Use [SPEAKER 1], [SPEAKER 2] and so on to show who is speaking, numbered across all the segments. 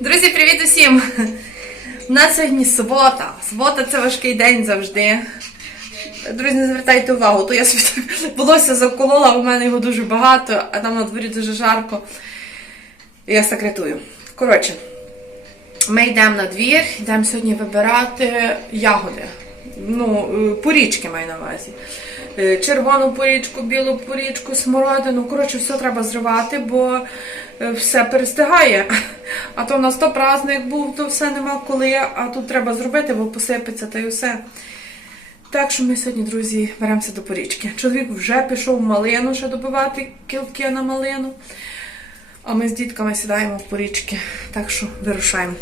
[SPEAKER 1] Друзі, привіт усім! У нас сьогодні субота. Субота це важкий день завжди. Друзі, не звертайте увагу, то я собі так волосся заколола, у мене його дуже багато, а там на дворі дуже жарко. Я секретую. Коротше, ми йдемо на двір, йдемо сьогодні вибирати ягоди. Ну, е, порічки маю на увазі. Е, Червону порічку, білу порічку, смородину. Коротше, все треба зривати, бо е, все перестигає. А то в нас то праздник був, то все нема коли, а тут треба зробити, бо посипеться та й усе. Так що ми сьогодні, друзі, беремося до порічки. Чоловік вже пішов в малину ще добивати кілки на малину. А ми з дітками сідаємо в порічки. Так що вирушаємо.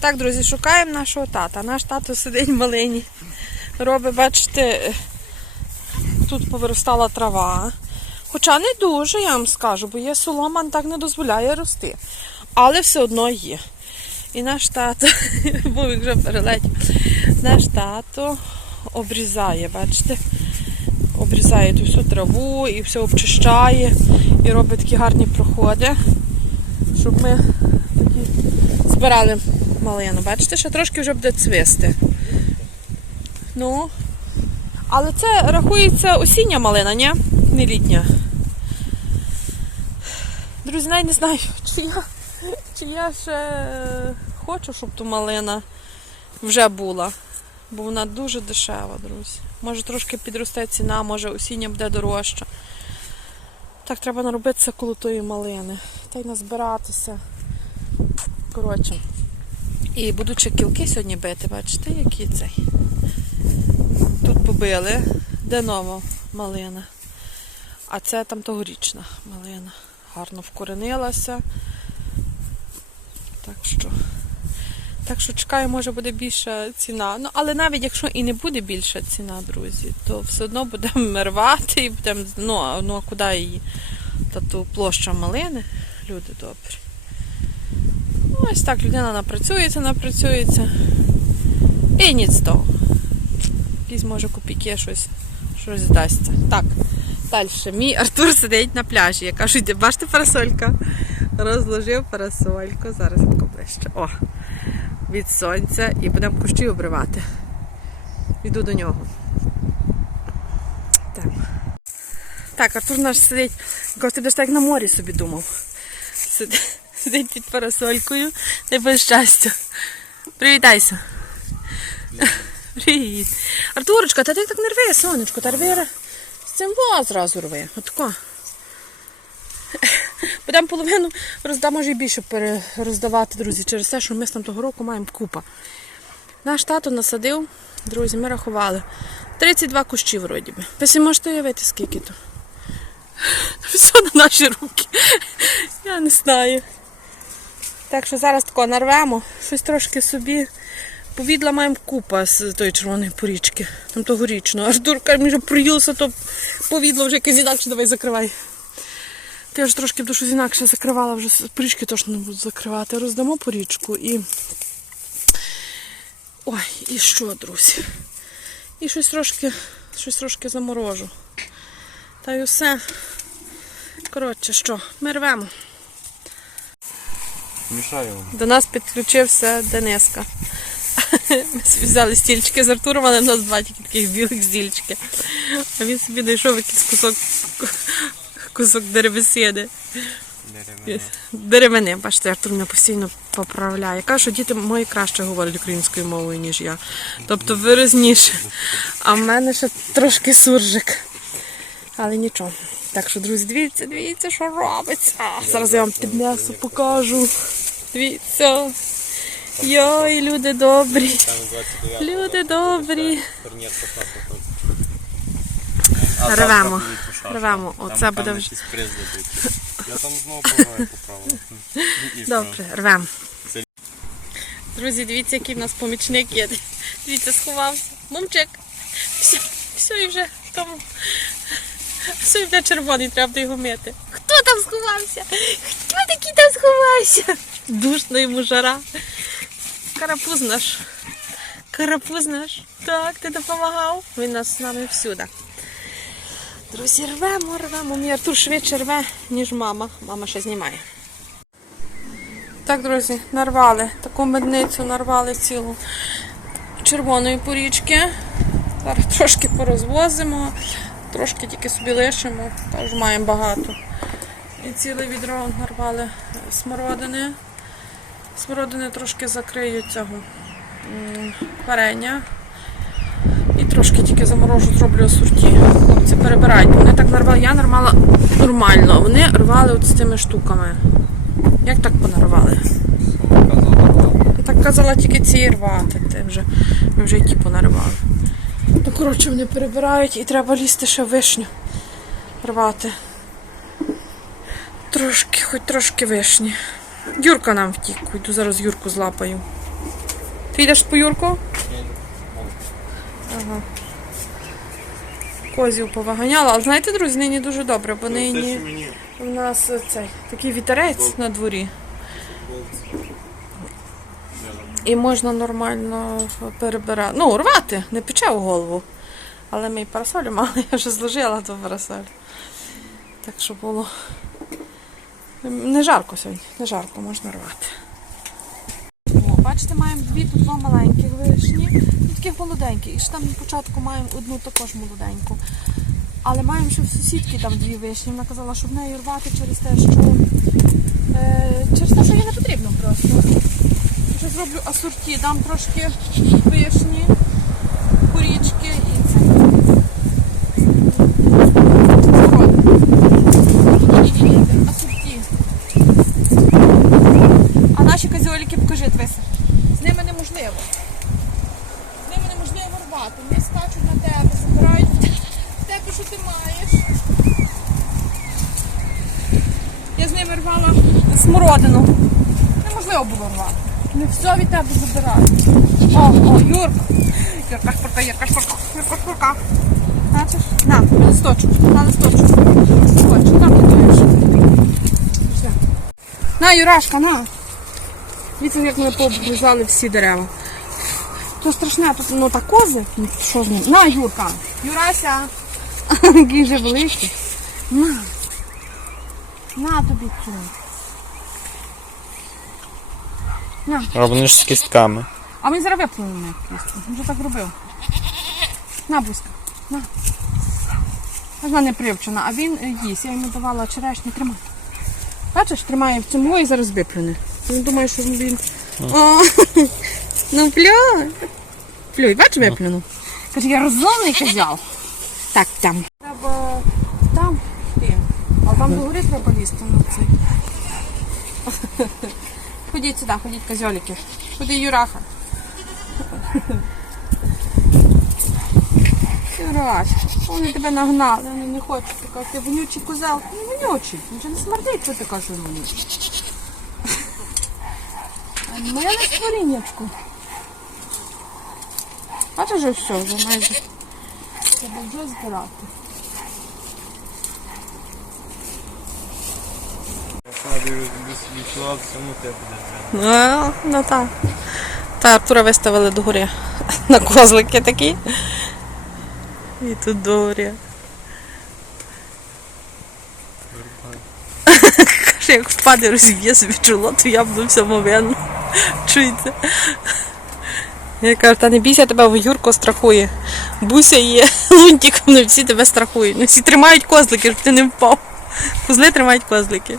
[SPEAKER 1] Так, друзі, шукаємо нашого тата. Наш тато сидить в малині. Робить, бачите, тут повиростала трава. Хоча не дуже, я вам скажу, бо є солома, так не дозволяє рости. Але все одно є. І наш тато, бо він вже перелетів, наш тато обрізає, бачите? Обрізає ту всю траву і все обчищає, і робить такі гарні проходи, щоб ми такі збирали малину. Бачите, ще трошки вже буде цвісти. Ну, але це рахується осіння малина, ні? Не літня. Друзі, навіть не знаю, чи я, чи я ще хочу, щоб ту малина вже була. Бо вона дуже дешева, друзі. Може трошки підросте ціна, може осіння буде дорожча. Так, треба наробитися коло тої малини. Та й назбиратися. Коротше. І будуть ще кілки сьогодні бити, бачите, які цей. Тут побили, нова малина. А це там тогорічна малина. Гарно вкоренилася. Так що. Так що чекаю, може буде більша ціна. Ну, але навіть якщо і не буде більша ціна, друзі, то все одно будемо рвати і будемо. Ну, ну а куди її? Та ту площа малини, люди добрі. Ну, ось так людина напрацюється, напрацюється. І ніц з того. Якісь, може, копійки щось, щось здасться. Так, далі. Мій Артур сидить на пляжі. Я кажу, бачите парасолька? Розложив парасольку. Зараз тако ближче. О, від сонця і будемо кущі обривати. Йду до нього. Так. Так, Артур наш сидить, якось ти будеш так на морі собі думав. Сидить, сидить під парасолькою й без щастя. Привітайся. Привіт. Артурочка, та ти так не сонечко, та рви з цим во зразу рви. Отако. Будемо половину роздам, може і більше роздавати, друзі, через те, що ми з там того року маємо купа. Наш тато насадив, друзі, ми рахували. 32 кущі вроді би. Ви собі можете уявити, скільки то. Все на наші руки. Я не знаю. Так що зараз тако нарвемо, щось трошки собі. Повідла маємо купа з тої червоної порічки. Там тогорічно. Артур каже, мені приїлося, то повідло вже якесь інакше, давай закривай. Ти вже трошки щось інакше закривала, вже порічки точно не буду закривати. Роздамо порічку і. Ой, і що, друзі? І щось трошки, щось трошки заморожу. Та й усе. Коротше, що, ми рвемо.
[SPEAKER 2] Мішаю.
[SPEAKER 1] До нас підключився Дениска. Ми собі взяли стільчики з Артуром, але в нас два тільки таких білих стільчики. А він собі знайшов якийсь кусок, кусок деревесини. Деревини, бачите, Артур мене постійно поправляє. Каже, що діти мої краще говорять українською мовою, ніж я. Тобто виразніше. А в мене ще трошки суржик. Але нічого. Так що, друзі, дивіться, дивіться, що робиться. Зараз я вам піднесу, покажу. Дивіться. Йой, люди добрі. Люди добрі. Рвемо. Рвемо. Оце буде вже.
[SPEAKER 2] Я там знову пограю поправив.
[SPEAKER 1] Добре, рвемо. Друзі, дивіться, який в нас помічник є. Дивіться, сховався. Мумчик. Все, все і вже тому. Все і вже червоний, треба буде його мити. Хто там сховався? Хто такий там сховався? Душно йому жара. Карапуз наш. Карапуз наш. Так, ти допомагав. Він нас з нами всюди. Друзі, рвемо, рвемо. Мій Артур швидше рве, ніж мама. Мама ще знімає. Так, друзі, нарвали. Таку медницю нарвали цілу червоної порічки. Зараз трошки порозвозимо, трошки тільки собі лишимо, теж маємо багато. І ціле відро нарвали смородини. Смородини трошки закрию цього варення. І трошки тільки заморожу, зроблю асорті. Хлопці перебирають. Вони так нарвали. Я нарвала нормально, вони рвали от з цими штуками. Як так понарвали? Так казала тільки ці рвати. Ти вже, ми вже й ті понаривали. Ну, коротше, вони перебирають і треба лізти ще вишню рвати. Трошки, хоч трошки вишні. Юрка нам втік. Йду зараз Юрку злапаю. Ти йдеш по Юрку? Ага. Козів поваганяла. Але знаєте, друзі, нині дуже добре, бо нині у нас цей такий вітерець на дворі. І можна нормально перебирати. Ну, рвати, не пече у голову. Але ми і парасолю мали, я вже зложила ту парасоль. Так що було. Не жарко сьогодні, не жарко, можна рвати. О, бачите, маємо дві тут два маленьких вишні, ну, таких молоденьких. І ще там на початку маємо одну також молоденьку. Але маємо ще в сусідки там дві вишні. Вона казала, щоб нею рвати через те, що е, через те, що їй не потрібно просто. Ще зроблю асорті, дам трошки вишні, порічки і це. Асорті. А наші козьоліки покажи Твиса. З ними неможливо. З ними рвати. Вони скачуть на тебе, забирають в тебе, що ти маєш. Я з ними рвала смородину. Неможливо було рвати. Не все від тебе забирають. О, о, Юрка. Юрка шпорка, Юрка шпорка, Юрка шпорка. Бачиш? На, листочок, на листочок. Листочок, там. Все. На, Юрашка, на. Дивіться, як ми пообрізали всі дерева. То страшне, тут ну так кози. Ну, Що з ним? На, Юрка. Юрася. Який же великий. На. На тобі цю. На.
[SPEAKER 3] А вони ж з кістками.
[SPEAKER 1] А ми зараз виплюнемо кістку. Він вже так робив. На, Буська, на. Вона не привчена, а він е, їсть. Я йому давала черешню, тримай. Бачиш, тримає в цьому і зараз виплюне. Він думає, що він. О, ну плюй. Плюй, бач, виплюнув. Каже, я розумний козял. Так, там. Треба там йти. А там до гори треба лізти на цей. Ходіть сюди, ходіть, козьолики. Ходи, Юраха. Юраш, вони тебе нагнали, вони не хочуть. Ти ти вонючий козел. Не вонючий, він же не смердить, що ти кажеш, вонючий. А Моя не створіннячку. Бачиш, вже все, вже майже. Треба вже збирати. Ну, ну так. Та Артура виставили до гори. На козлики такі. І тут до гори. Каже, як впаде, розіб'є собі чоло, то я буду всьому винна. Чуєте? Я кажу, та не бійся, тебе Юрко страхує. Буся є, лунтик, вони всі тебе страхують. Ну, всі тримають козлики, щоб ти не впав. Козли тримають козлики.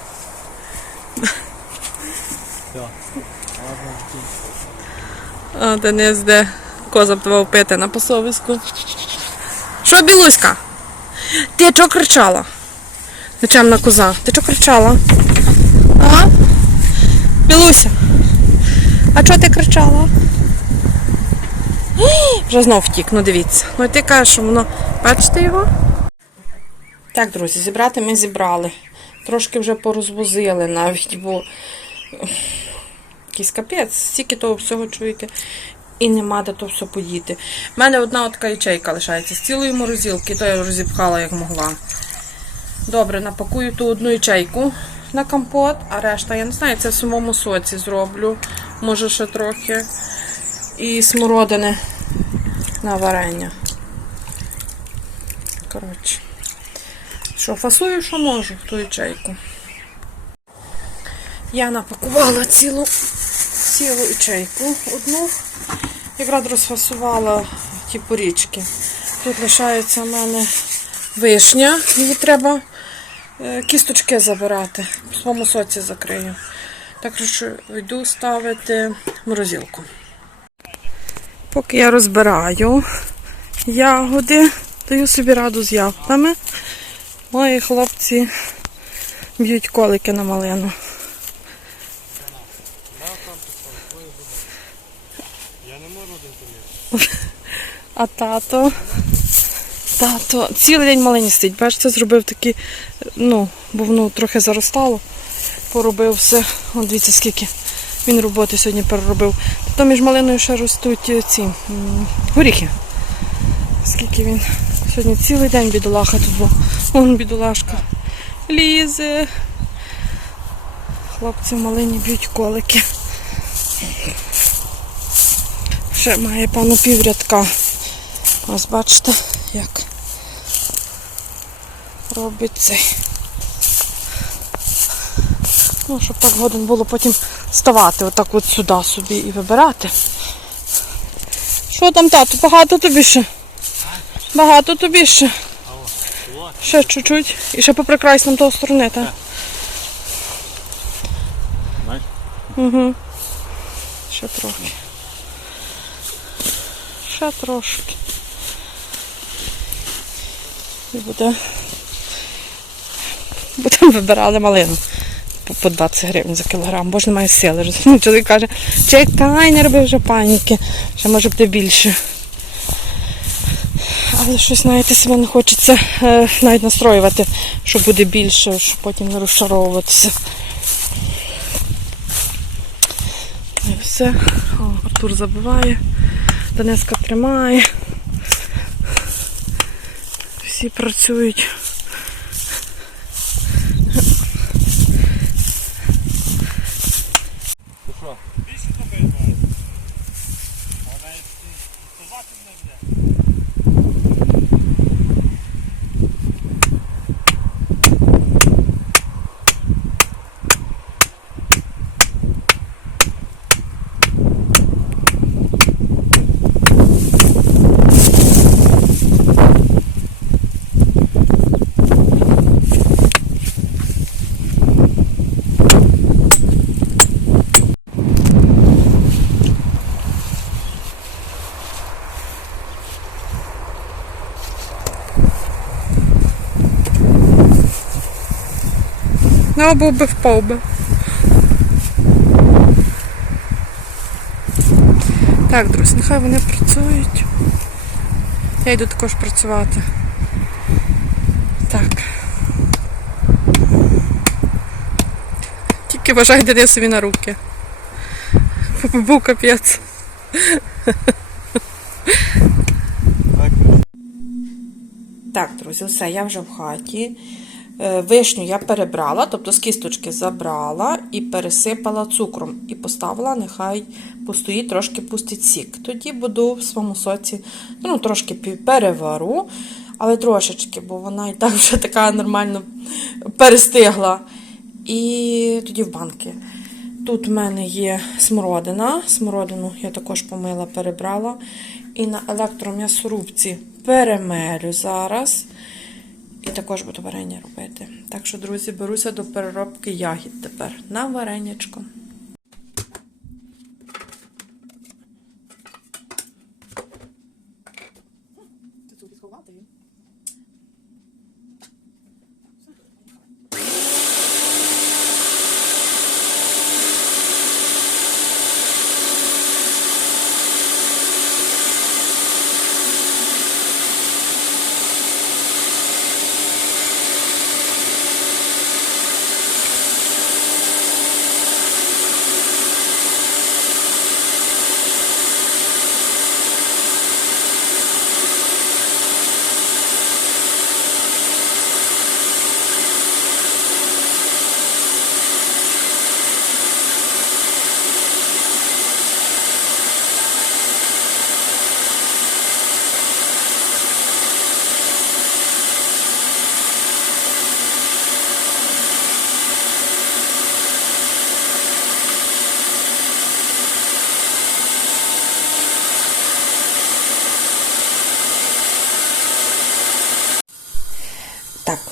[SPEAKER 1] А, Денис, де коза б тебе впити на посовиску. Що, білуська? Ти чого кричала? Нечемна коза. Ти чого кричала? А? Білуся. А чого ти кричала? Вже знов втік, ну дивіться. Ну і ти кажеш, що воно. Бачите його? Так, друзі, зібрати ми зібрали. Трошки вже порозвозили навіть, бо якийсь капець, стільки того всього чуєте. І нема де то все поїти. У мене одна така ячейка лишається з цілої морозилки, то я розіпхала як могла. Добре, напакую ту одну ячейку на компот, а решта, я не знаю, це в самому соці зроблю. Може ще трохи. І смородини на варення. Коротше. Що, фасую, що можу в ту ячейку. Я напакувала цілу, цілу ячейку одну. Якраз розфасувала ті порічки. Тут лишається в мене вишня, її треба е, кісточки забирати. В своєму соці закрию. Так що йду ставити морозилку. Поки я розбираю ягоди, даю собі раду з ягодами. Мої хлопці б'ють колики на малину.
[SPEAKER 2] Я не можу один поміряти.
[SPEAKER 1] А тато. Тато цілий день малині сидить. Бачите, зробив такі, ну, бо воно трохи заростало. Поробив все. От дивіться, скільки він роботи сьогодні переробив. Тобто між малиною ще ростуть е, ці горіхи. Скільки він сьогодні цілий день бідолаха тут був. Вон бідолашка. Лізе. Хлопці малині б'ють колики. Ще має певно піврядка. Ось бачите, як робить цей. Ну, щоб так годин було потім ставати отак от сюди собі і вибирати. Що там, тату, багато тобі ще? Багато тобі ще. Ще чуть-чуть. І ще поприкрай з нам того сторони, так? Угу. Ще трохи. Ще трошки. І буде. Будемо вибирали малину. По- По 20 гривень за кілограм, бо ж немає сили. Чоловік каже, чекай, не роби вже паніки, ще може бути більше. Але щось, знаєте, себе не хочеться е, навіть настроювати, що буде більше, щоб потім не розчаровуватися. І все. О, Артур забиває, Донецька тримає. Всі працюють.
[SPEAKER 2] Ну,
[SPEAKER 1] був би впав би. Так, друзі, нехай вони працюють. Я йду також працювати. Так. Тільки вважай Денисові на руки. Був капець.
[SPEAKER 2] Так,
[SPEAKER 1] Так, друзі, все, я вже в хаті. Е, Вишню я перебрала, тобто з кісточки забрала і пересипала цукром. І поставила, нехай постоїть, трошки пустить сік. Тоді буду в своєму соці ну, трошки перевару, але трошечки, бо вона і так вже така нормально перестигла. І тоді в банки. Тут в мене є смородина. Смородину я також помила, перебрала. І на електром'ясорубці перемелю зараз. І також буду варення робити. Так що, друзі, беруся до переробки ягід тепер на варенячко.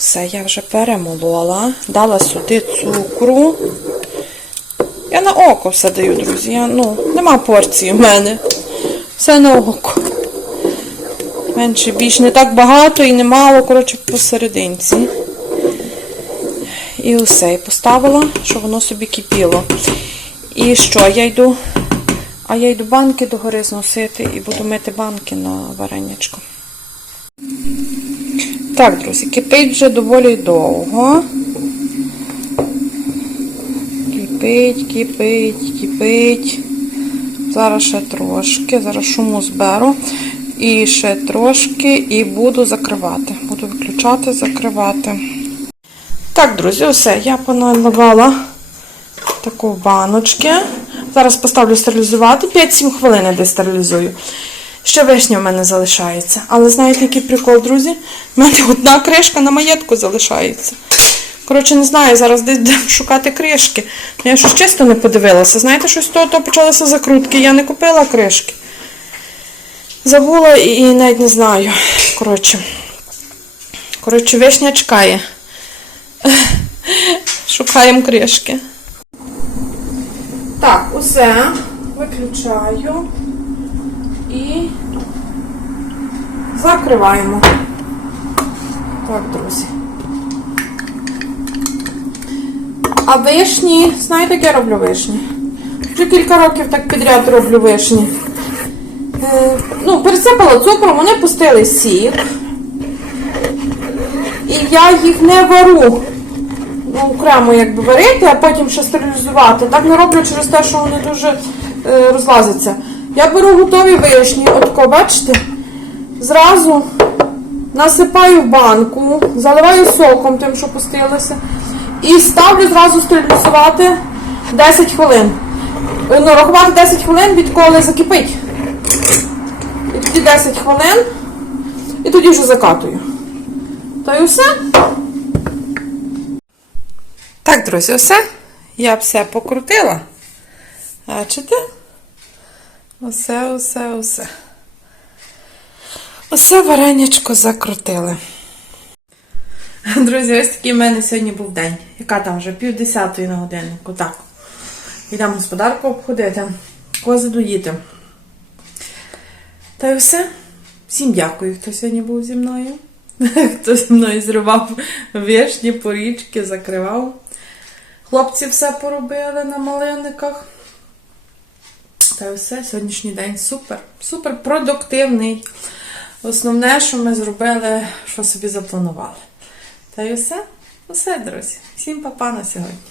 [SPEAKER 1] Все, я вже перемолола, дала сюди цукру. Я на око все даю, друзі. Я, ну, нема порції в мене. Все на око. Менше більш не так багато і немало, коротше, посерединці. І усе. І поставила, щоб воно собі кипіло. І що, я йду. А я йду банки догори зносити і буду мити банки на варенячко. Так, друзі, кипить вже доволі довго. Кипить, кипить, кипить. Зараз ще трошки, зараз шуму зберу. І ще трошки, і буду закривати. Буду виключати, закривати. Так, друзі, все, я поналивала таку баночки. Зараз поставлю стерилізувати. 5-7 хвилин десь стерилізую. Ще вишня в мене залишається. Але знаєте, який прикол, друзі? У мене одна кришка на маєтку залишається. Коротше, не знаю, зараз десь будемо шукати кришки. Ну, Я щось чисто не подивилася. Знаєте, щось того то почалися закрутки. Я не купила кришки. Забула і навіть не знаю. Коротше. Коротше, вишня чекає. Шукаємо кришки. Так, усе. Виключаю. І закриваємо. Так, друзі. А вишні, знаєте, як я роблю вишні? Вже кілька років так підряд роблю вишні. Е, ну, пересипала цукром, вони пустили сік. І я їх не вару. Ну, окремо якби варити, а потім ще стерилізувати. Так не роблю через те, що вони дуже е, розлазяться. Я беру готові вишні, отко, бачите? Зразу насипаю в банку, заливаю соком тим, що пустилося, і ставлю зразу стерилізувати 10 хвилин. Е, Ну, рахувати 10 хвилин, відколи закипить. І тоді 10 хвилин, і тоді вже закатую. Та й усе. Так, друзі, все. Я все покрутила. Бачите? Усе, усе, усе. Усе варенячко закрутили. Друзі, ось такий в мене сьогодні був день. Яка там вже пів десятої на годиннику. Так. Йдемо господарку обходити, кози доїти. Та й все. Всім дякую, хто сьогодні був зі мною. Хто зі мною зривав вишні, порічки, закривав. Хлопці все поробили на малинниках. Й все, сьогоднішній день супер, супер продуктивний. Основне, що ми зробили, що собі запланували. Та й все, усе, друзі. Всім па-па на сьогодні.